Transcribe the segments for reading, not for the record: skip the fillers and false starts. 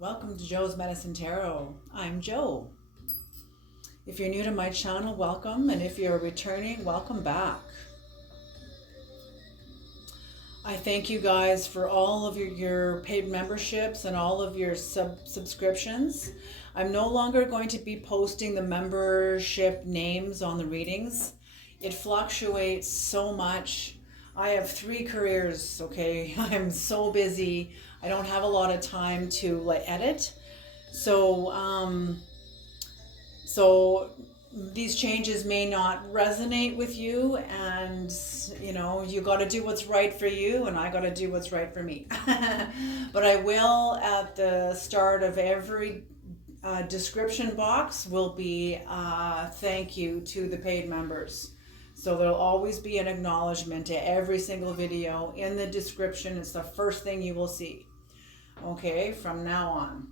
Welcome to Joe's Medicine Tarot. I'm Joe. If you're new to my channel, welcome, and if you're returning, welcome back. I thank you guys for all of your paid memberships and all of your subscriptions. I'm no longer going to be posting the membership names on the readings. It fluctuates so much. I have 3 careers, okay? I'm so busy. I don't have a lot of time to edit. So these changes may not resonate with you, and you got to do what's right for you, and I got to do what's right for me. But I will, at the start of every description box, will be thank you to the paid members. So there'll always be an acknowledgement to every single video in the description. It's the first thing you will see. Okay, from now on.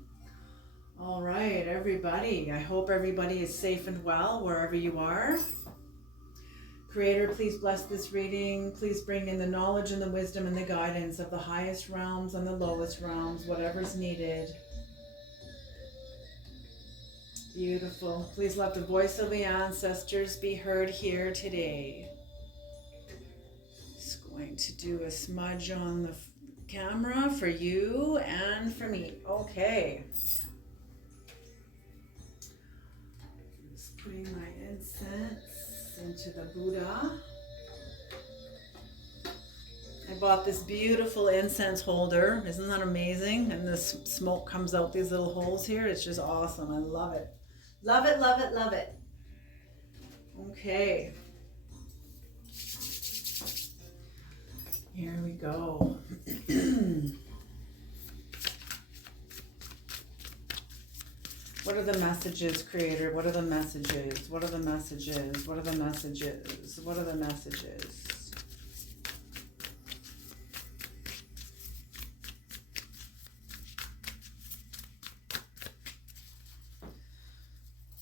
All right, everybody. I hope everybody is safe and well wherever you are. Creator, please bless this reading. Please bring in the knowledge and the wisdom and the guidance of the highest realms and the lowest realms, whatever's needed. Beautiful. Please let the voice of the ancestors be heard here today. Just going to do a smudge on the camera for you and for me. Okay. Just putting my incense into the Buddha. I bought this beautiful incense holder. Isn't that amazing? And this smoke comes out these little holes here. It's just awesome. I love it. Love it, love it, love it. Okay. Here we go. What are the messages, Creator? What are the messages? What are the messages? What are the messages? What are the messages?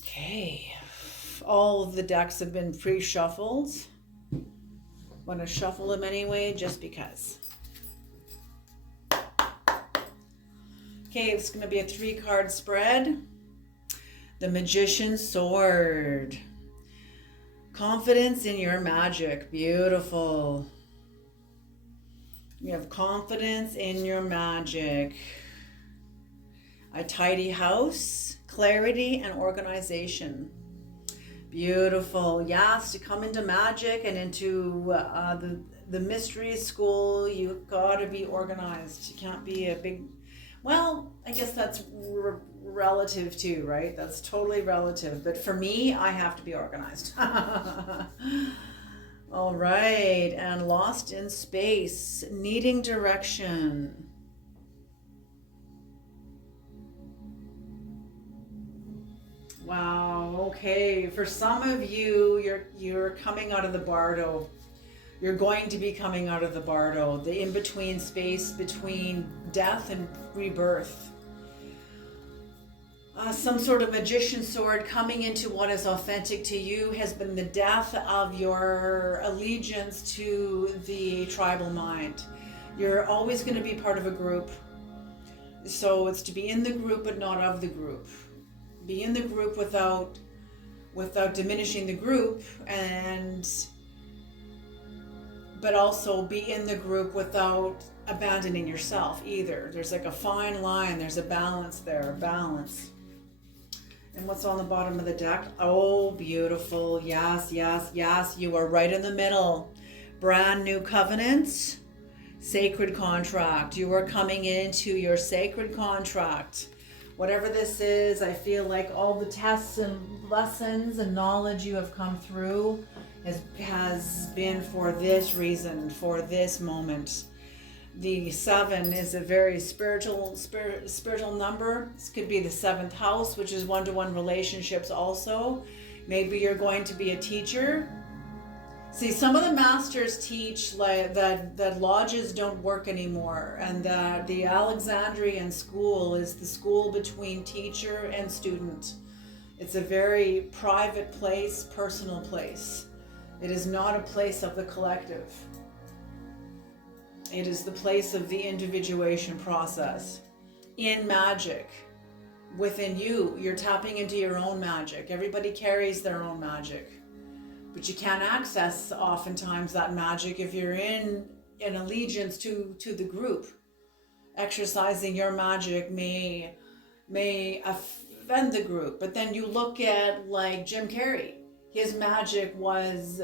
Okay. All of the decks have been pre-shuffled. Want to shuffle them anyway, just because. Okay, it's going to be a 3-card spread. The Magician's Sword. Confidence in your magic. Beautiful. You have confidence in your magic. A tidy house. Clarity and organization. Beautiful. Yes, to come into magic and into the mystery school, you've got to be organized. You can't be a big... Well, I guess that's relative too, right? That's totally relative. But for me, I have to be organized. All right. And lost in space, needing direction. Wow. Okay. For some of you, you're coming out of the bardo. You're going to be coming out of the bardo, the in-between space between death and rebirth. Some sort of magician sword coming into what is authentic to you has been the death of your allegiance to the tribal mind. You're always going to be part of a group. So it's to be in the group but not of the group. Be in the group without diminishing the group, but also be in the group without abandoning yourself either. There's like a fine line. There's a balance there, balance. And what's on the bottom of the deck? Oh, beautiful. Yes, yes, yes. You are right in the middle. Brand new covenants, sacred contract. You are coming into your sacred contract. Whatever this is, I feel like all the tests and lessons and knowledge you have come through has been for this reason, for this moment. The 7 is a very spiritual number. This could be the 7th house, which is one-to-one relationships also. Maybe you're going to be a teacher. See, some of the masters teach like that lodges don't work anymore, and that the Alexandrian school is the school between teacher and student. It's a very private place, personal place. It is not a place of the collective. It is the place of the individuation process. in magic within you. You're tapping into your own magic. Everybody carries their own magic, but you can't access oftentimes that magic if you're in allegiance to the group. Exercising your magic may offend the group. But then you look at like Jim Carrey. His magic was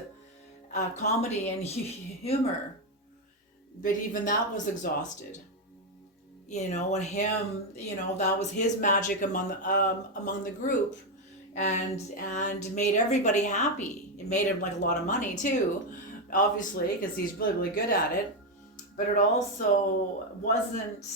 comedy and humor, but even that was exhausted. And him, that was his magic among the group, and made everybody happy. It made him like a lot of money too, obviously, because he's really, really good at it. But it also wasn't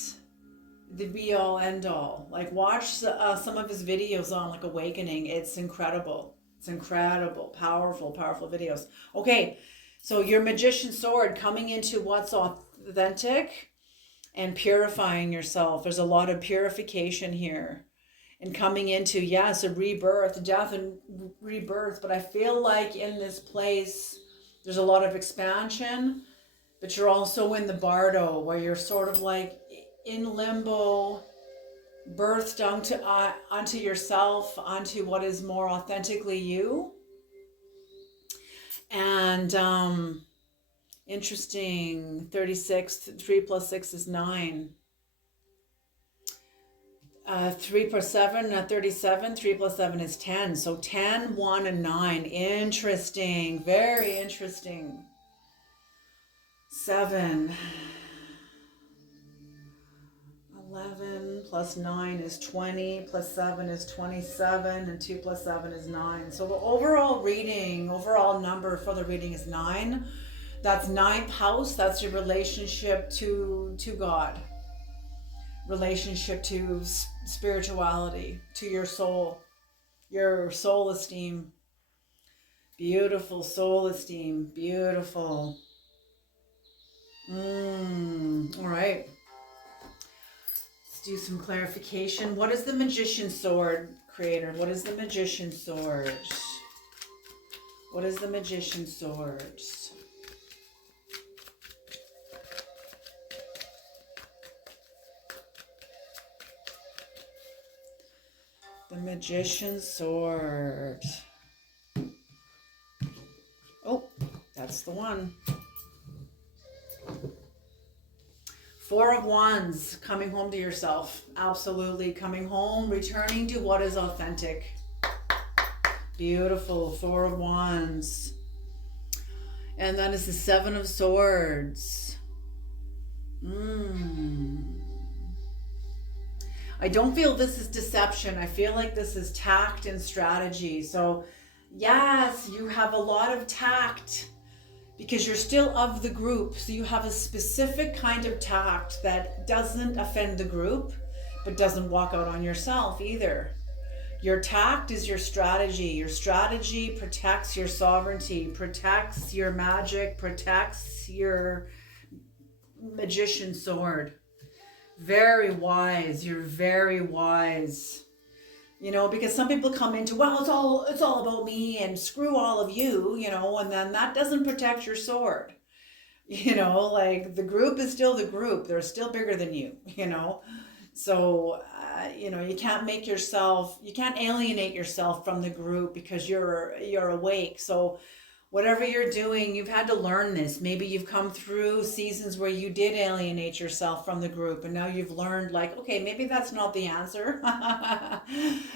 the be all end all. Like, watch some of his videos on like awakening. It's incredible. It's incredible, powerful videos. Okay, so your magician sword, coming into what's authentic and purifying yourself. There's a lot of purification here, and coming into, yes, a rebirth, death and rebirth. But I feel like in this place there's a lot of expansion, but you're also in the bardo, where you're sort of like in limbo, birthed onto yourself, onto what is more authentically you. And interesting, 36, 3 plus 6 is 9. 3 plus 7, 37, 3 plus 7 is 10. So 10, 1, and 9. Interesting, very interesting. 7. 11 plus 9 is 20, plus 7 is 27, and 2 plus 7 is 9. So the overall number for the reading is 9. That's 9th house. That's your relationship to God, relationship to spirituality, to your soul esteem. Beautiful soul esteem, beautiful. All right. Do some clarification. What is the magician sword, creator? What is the magician sword? What is the magician sword? The magician sword. Oh, that's the one. 4 of Wands, coming home to yourself. Absolutely, coming home, returning to what is authentic. Beautiful, 4 of Wands. And that is the 7 of Swords. I don't feel this is deception. I feel like this is tact and strategy. So yes, you have a lot of tact, because you're still of the group. So you have a specific kind of tact that doesn't offend the group, but doesn't walk out on yourself either. Your tact is your strategy. Your strategy protects your sovereignty, protects your magic, protects your magician sword. Very wise. You're very wise. Because some people come into, well, it's all about me and screw all of you, and then that doesn't protect your sword. Like, the group is still the group. They're still bigger than you, So, you can't alienate yourself from the group because you're awake. So whatever you're doing, you've had to learn this. Maybe you've come through seasons where you did alienate yourself from the group, and now you've learned, like, okay, maybe that's not the answer.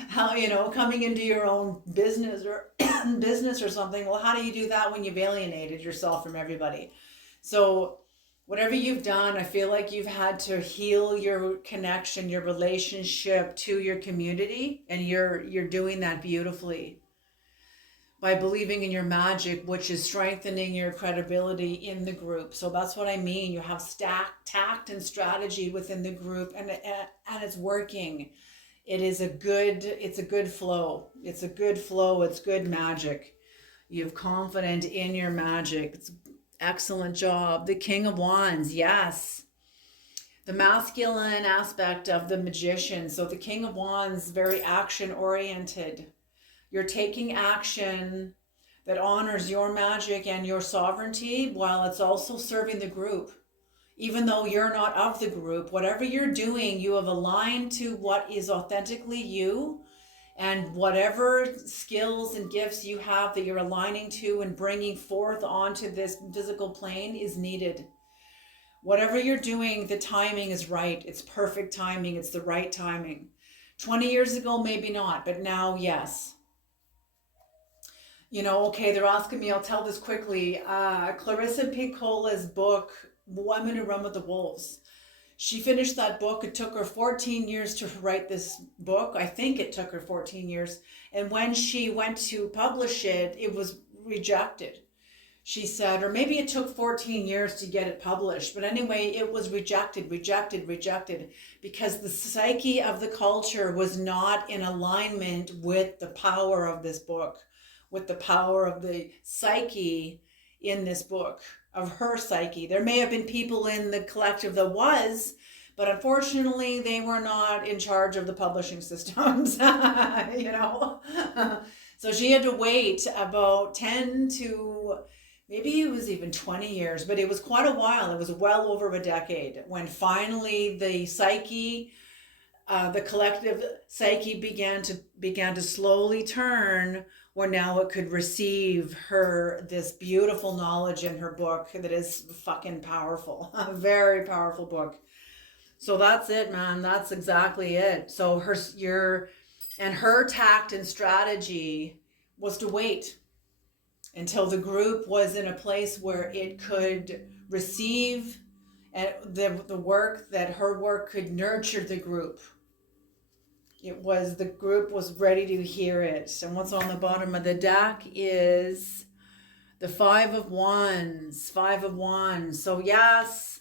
How, coming into your own business or business or something. Well, how do you do that when you've alienated yourself from everybody? So whatever you've done, I feel like you've had to heal your connection, your relationship to your community, and you're doing that beautifully by believing in your magic, which is strengthening your credibility in the group. So that's what I mean. You have tact and strategy within the group, and it's working. It's a good flow. It's a good flow. It's good magic. You have confidence in your magic. It's excellent job. The King of Wands, yes. The masculine aspect of the magician. So the King of Wands, very action oriented. You're taking action that honors your magic and your sovereignty, while it's also serving the group. even though you're not of the group. Whatever you're doing, you have aligned to what is authentically you, and whatever skills and gifts you have that you're aligning to and bringing forth onto this physical plane is needed. Whatever you're doing, the timing is right. It's perfect timing. It's the right timing. 20 years ago, maybe not, but now, yes. Okay, they're asking me, I'll tell this quickly. Clarissa Piccola's book, Women Who Run with the Wolves. She finished that book. It took her 14 years to write this book. I think it took her 14 years. And when she went to publish it, it was rejected. She said, or maybe it took 14 years to get it published. But anyway, it was rejected, because the psyche of the culture was not in alignment with the power of this book, with the power of the psyche in this book, of her psyche. There may have been people in the collective that was, but unfortunately they were not in charge of the publishing systems, So she had to wait about 10 to maybe it was even 20 years, but it was quite a while. It was well over a decade when finally the psyche, the collective psyche began to slowly turn, where now it could receive this beautiful knowledge in her book that is fucking powerful. A very powerful book. So that's it, man. That's exactly it. So her tact and strategy was to wait until the group was in a place where it could receive the work, that her work could nurture the group. The group was ready to hear it. And what's on the bottom of the deck is the Five of Wands. So yes,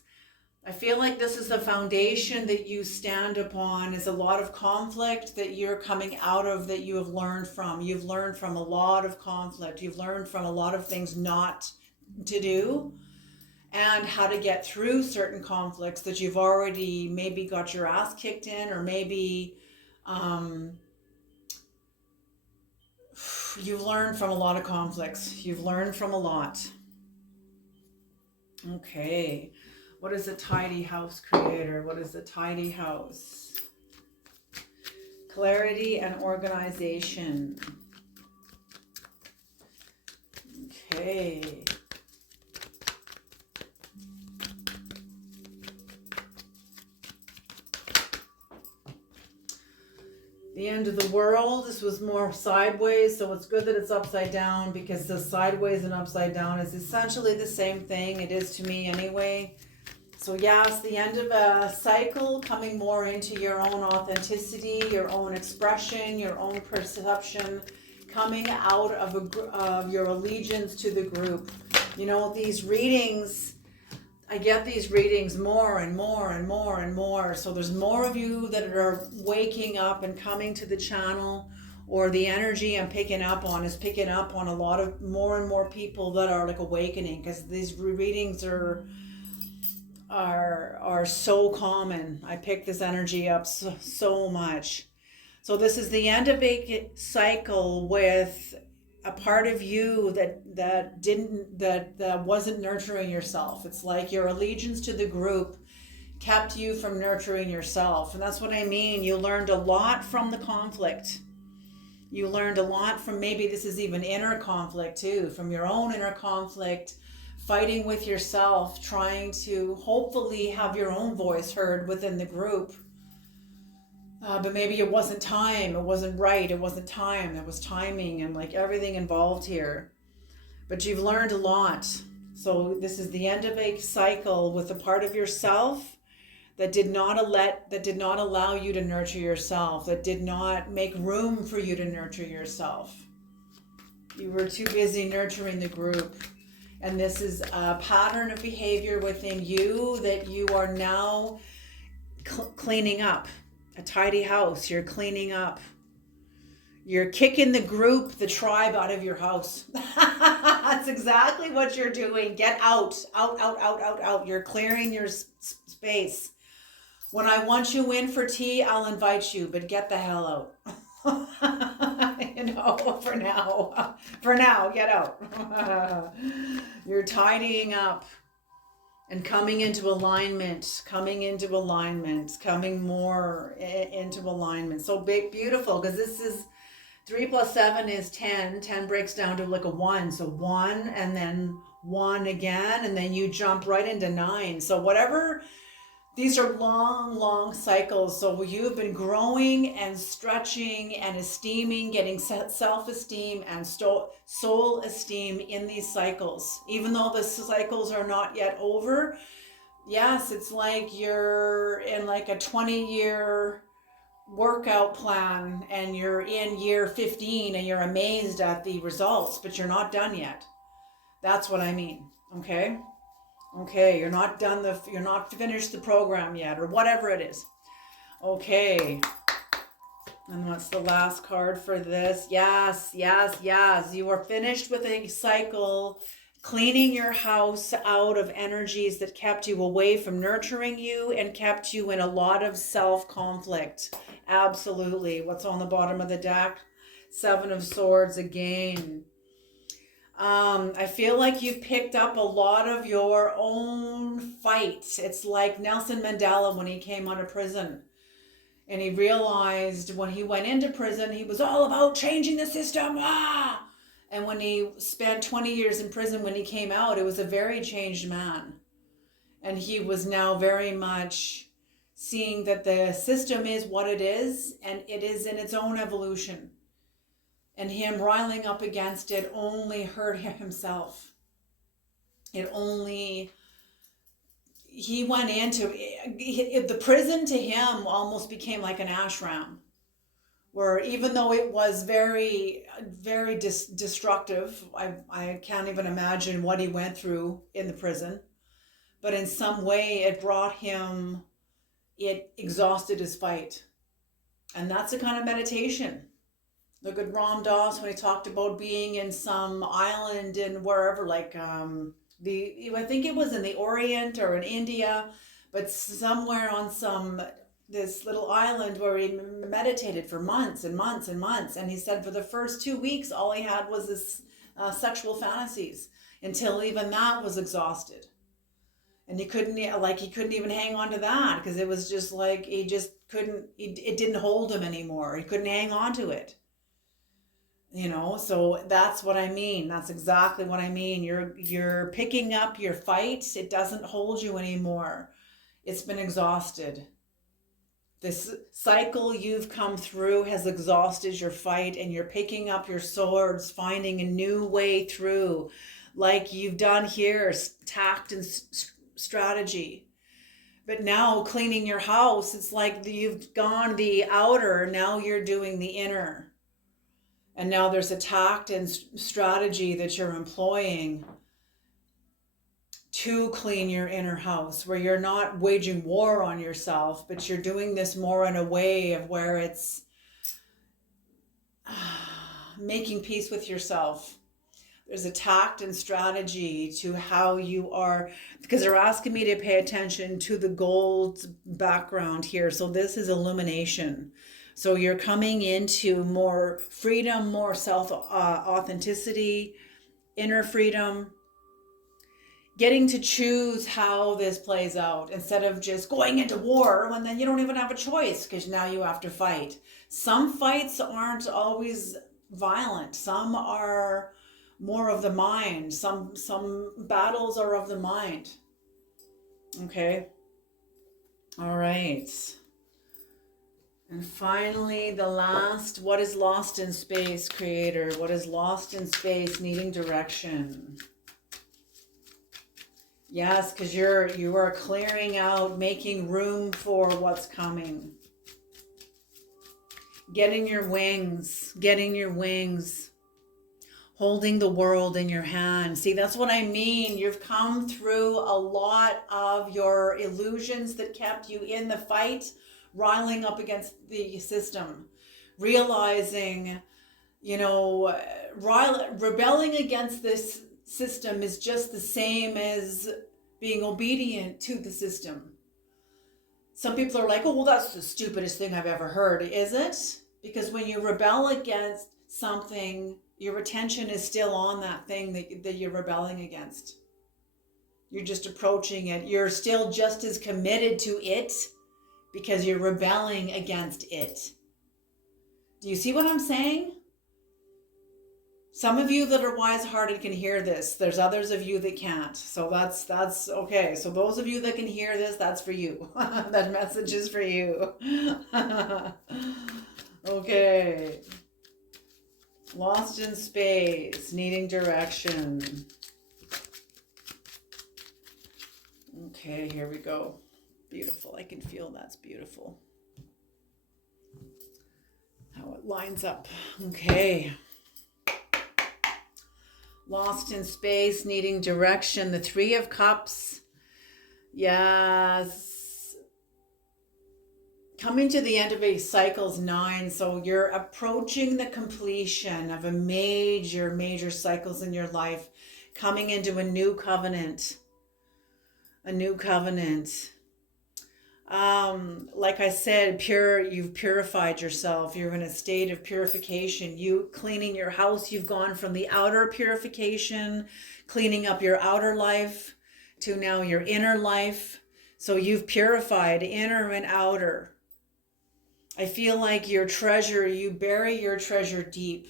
I feel like this is the foundation that you stand upon, is a lot of conflict that you're coming out of, that you have learned from. You've learned from a lot of conflict. You've learned from a lot of things not to do, and how to get through certain conflicts that you've already maybe got your ass kicked in, or maybe you've learned from a lot of conflicts. You've learned from a lot. Okay. What is a tidy house creator? What is a tidy house? Clarity and organization. Okay. The end of the world. This was more sideways, so it's good that it's upside down, because the sideways and upside down is essentially the same thing. It is to me anyway. So yes, the end of a cycle, coming more into your own authenticity, your own expression, your own perception, coming out of your allegiance to the group. These readings, I get these readings more and more and more and more. So there's more of you that are waking up and coming to the channel, or the energy I'm picking up on is picking up on a lot of more and more people that are like awakening, because these readings are so common. I pick this energy up so much. So this is the end of a cycle with a part of you that wasn't nurturing yourself. It's like your allegiance to the group kept you from nurturing yourself. And that's what I mean. You learned a lot from the conflict. You learned a lot from, maybe this is even inner conflict too, from your own inner conflict, fighting with yourself, trying to hopefully have your own voice heard within the group. But maybe it wasn't time, it wasn't right, it wasn't time, it was timing, and like everything involved here. But you've learned a lot. So this is the end of a cycle with a part of yourself that did not allow you to nurture yourself, that did not make room for you to nurture yourself. You were too busy nurturing the group. And this is a pattern of behavior within you that you are now cleaning up. A tidy house, you're cleaning up. You're kicking the group, the tribe out of your house. That's exactly what you're doing. Get out. You're clearing your space. When I want you in for tea, I'll invite you, but get the hell out. For now, get out. You're tidying up. and coming into alignment, coming more into alignment. So big, beautiful, because this is 3 plus 7 is 10. 10 breaks down to like a 1. So 1 and then 1 again, and then you jump right into 9. So whatever, these are long cycles. So you've been growing and stretching and esteeming, getting self-esteem and soul esteem in these cycles. Even though the cycles are not yet over, yes, it's like you're in like a 20-year workout plan and you're in year 15 and you're amazed at the results, but you're not done yet. That's what I mean. Okay, you're not you're not finished the program yet, or whatever it is. Okay, and what's the last card for this? Yes. You are finished with a cycle, cleaning your house out of energies that kept you away from nurturing you and kept you in a lot of self-conflict. Absolutely. What's on the bottom of the deck? 7 of Swords again. I feel like you've picked up a lot of your own fights. It's like Nelson Mandela when he came out of prison. And he realized when he went into prison, he was all about changing the system. And when he spent 20 years in prison, when he came out, it was a very changed man. And he was now very much seeing that the system is what it is, and it is in its own evolution. And him riling up against it only hurt himself. He went into, the prison to him almost became like an ashram, where even though it was very, very destructive, I can't even imagine what he went through in the prison, but in some way it exhausted his fight. And that's a kind of meditation. Look at Ram Dass when he talked about being in some island in wherever, like I think it was in the Orient or in India, but somewhere on this little island where he meditated for months and months and months. And he said for the first 2 weeks, all he had was this sexual fantasies, until even that was exhausted. And he couldn't even hang on to that, because it was just like, it didn't hold him anymore. He couldn't hang on to it. So that's what I mean. That's exactly what I mean. You're picking up your fight. It doesn't hold you anymore. It's been exhausted. This cycle you've come through has exhausted your fight, and you're picking up your swords, finding a new way through, like you've done here, tact and strategy. But now cleaning your house, it's like you've gone the outer, now you're doing the inner. And now there's a tact and strategy that you're employing to clean your inner house, where you're not waging war on yourself, but you're doing this more in a way of where it's making peace with yourself. There's a tact and strategy to how you are, because they're asking me to pay attention to the gold background here. So this is illumination. So you're coming into more freedom, more self-authenticity, inner freedom, getting to choose how this plays out instead of just going into war when then you don't even have a choice, because now you have to fight. Some fights aren't always violent. Some are more of the mind. Some battles are of the mind. Okay. All right. And finally, the last, what is lost in space, Creator? What is lost in space, needing direction? Yes, because you are clearing out, making room for what's coming. Getting your wings, holding the world in your hand. See, that's what I mean. You've come through a lot of your illusions that kept you in the fight, riling up against the system, realizing, rebelling against this system is just the same as being obedient to the system. Some people are like, oh, well, that's the stupidest thing I've ever heard. Is it? Because when you rebel against something, your attention is still on that thing that you're rebelling against. You're just approaching it. You're still just as committed to it because you're rebelling against it. Do you see what I'm saying? Some of you that are wise-hearted can hear this. There's others of you that can't. So that's okay. So those of you that can hear this, that's for you. That message is for you. Okay. Lost in space, needing direction. Okay, here we go. Beautiful. I can feel that's beautiful. How it lines up. Okay. Lost in space, needing direction. The Three of Cups. Yes. Coming to the end of a cycle's 9. So you're approaching the completion of a major cycles in your life. Coming into a new covenant. A new covenant. Like I said, you've purified yourself. You're in a state of purification. You cleaning your house, you've gone from the outer purification, cleaning up your outer life, to now your inner life. So you've purified inner and outer. I feel like your treasure, you bury your treasure deep.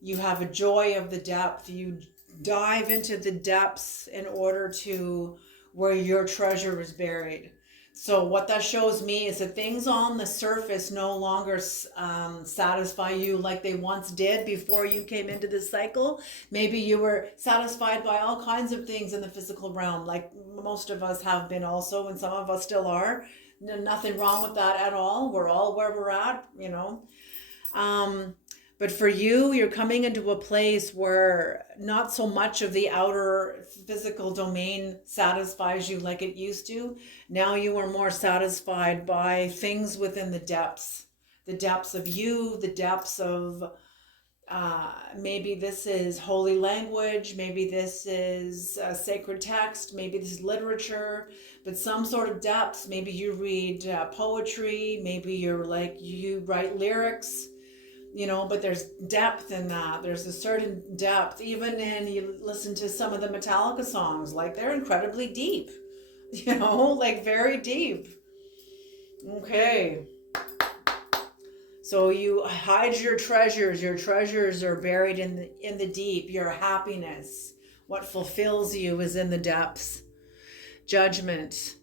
You have a joy of the depth. You dive into the depths in order to where your treasure is buried. So what that shows me is that things on the surface no longer satisfy you like they once did before you came into this cycle. Maybe you were satisfied by all kinds of things in the physical realm, like most of us have been also, and some of us still are. Nothing wrong with that at all. We're all where we're at, you know. But for you, you're coming into a place where not so much of the outer physical domain satisfies you like it used to. Now you are more satisfied by things within the depths of you, the depths of maybe this is holy language, maybe this is sacred text, maybe this is literature, but some sort of depths. Maybe you read poetry, maybe you write lyrics. You know, but there's depth in that. There's a certain depth. Even in, you listen to some of the Metallica songs, like they're incredibly deep, you know, like very deep. Okay. So you hide your treasures. Your treasures are buried in the deep. Your happiness, what fulfills you, is in the depths. Judgment.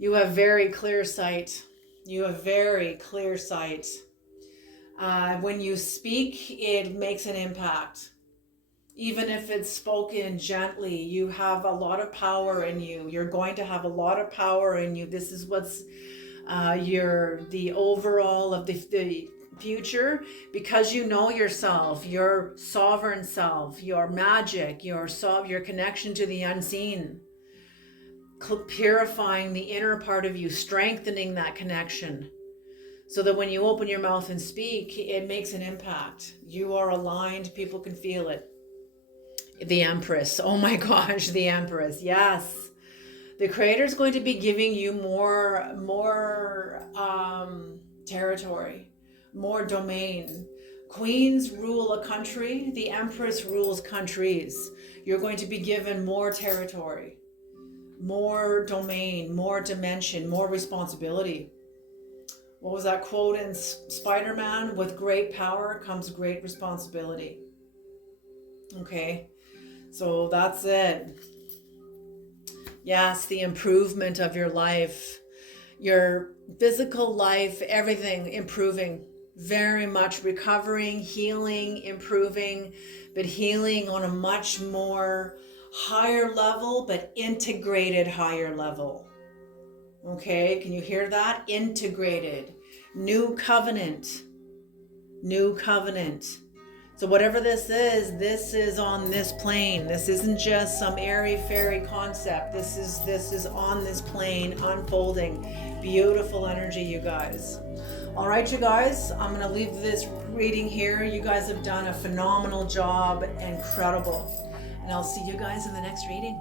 You have very clear sight. You have very clear sight. When you speak, it makes an impact. Even if it's spoken gently, you have a lot of power in you. You're going to have a lot of power in you. This is what's the overall of the future, because you know yourself, your sovereign self, your magic, your connection to the unseen, purifying the inner part of you, strengthening that connection. So that when you open your mouth and speak, it makes an impact. You are aligned. People can feel it. The Empress. Oh my gosh, the Empress. Yes. The Creator is going to be giving you more territory, more domain. Queens rule a country. The Empress rules countries. You're going to be given more territory, more domain, more dimension, more responsibility. What was that quote in Spider-Man? With great power comes great responsibility. Okay, so that's it. Yes, the improvement of your life, your physical life, everything improving, very much recovering, healing, improving, but healing on a much more higher level, but integrated higher level. Okay, can you hear that? Integrated. New covenant. New covenant. So whatever this is on this plane. This isn't just some airy-fairy concept. This is on this plane, unfolding. Beautiful energy, you guys. All right, you guys, I'm going to leave this reading here. You guys have done a phenomenal job. Incredible. And I'll see you guys in the next reading.